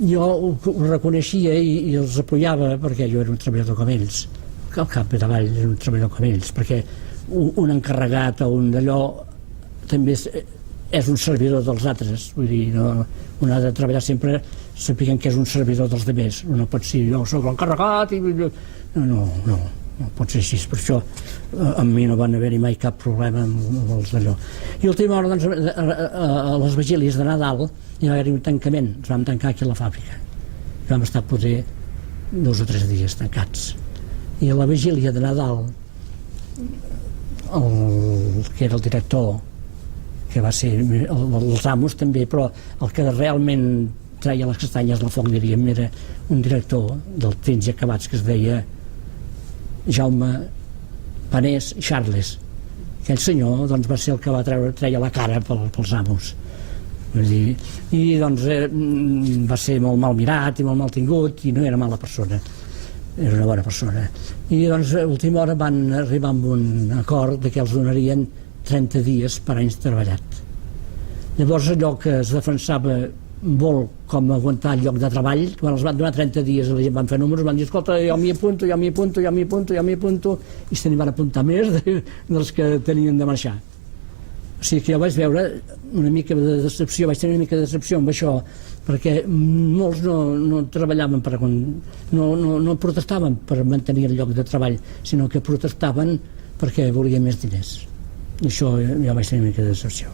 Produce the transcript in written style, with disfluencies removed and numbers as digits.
jo ho reconeixia i els apoyava perquè jo era un treballador com ells, al cap de davall era un treballador com ells, perquè un encarregat o un d'allò també és un servidor dels altres, vull dir, un ha de treballar sempre sapiguent que és un servidor dels altres, no pot ser jo soc l'encarregat i... No pot ser així, per això amb mi no van haver-hi mai cap problema amb els d'allò. I a última hora, doncs, a les vigílies de Nadal hi va haver-hi un tancament, ens vam tancar aquí a la fàbrica, vam estar poder 2 o 3 dies tancats, i a la vigília de Nadal el que era el director, que va ser els amos també, però el que realment treia les castanyes al foc, diríem, era un director dels Tins i Acabats que es deia Jaume Panés Charles. Aquell senyor doncs, va ser el que va treia la cara pels amos. I doncs va ser molt mal mirat i molt mal tingut i no era mala persona, era una bona persona. I doncs a última hora van arribar amb un acord que els donarien 30 dies per anys treballat. Llavors allò que es defensava molt com aguantar el lloc de treball, quan els van donar 30 dies la gent van fer números, van dir, escolta, jo m'hi apunto, i se n'hi van apuntar més dels que tenien de marxar. O sigui que jo vaig veure una mica de decepció, vaig tenir una mica de decepció amb això, perquè molts no treballaven no protestaven per mantenir el lloc de treball, sinó que protestaven perquè volien més diners. I això jo vaig tenir una mica de decepció.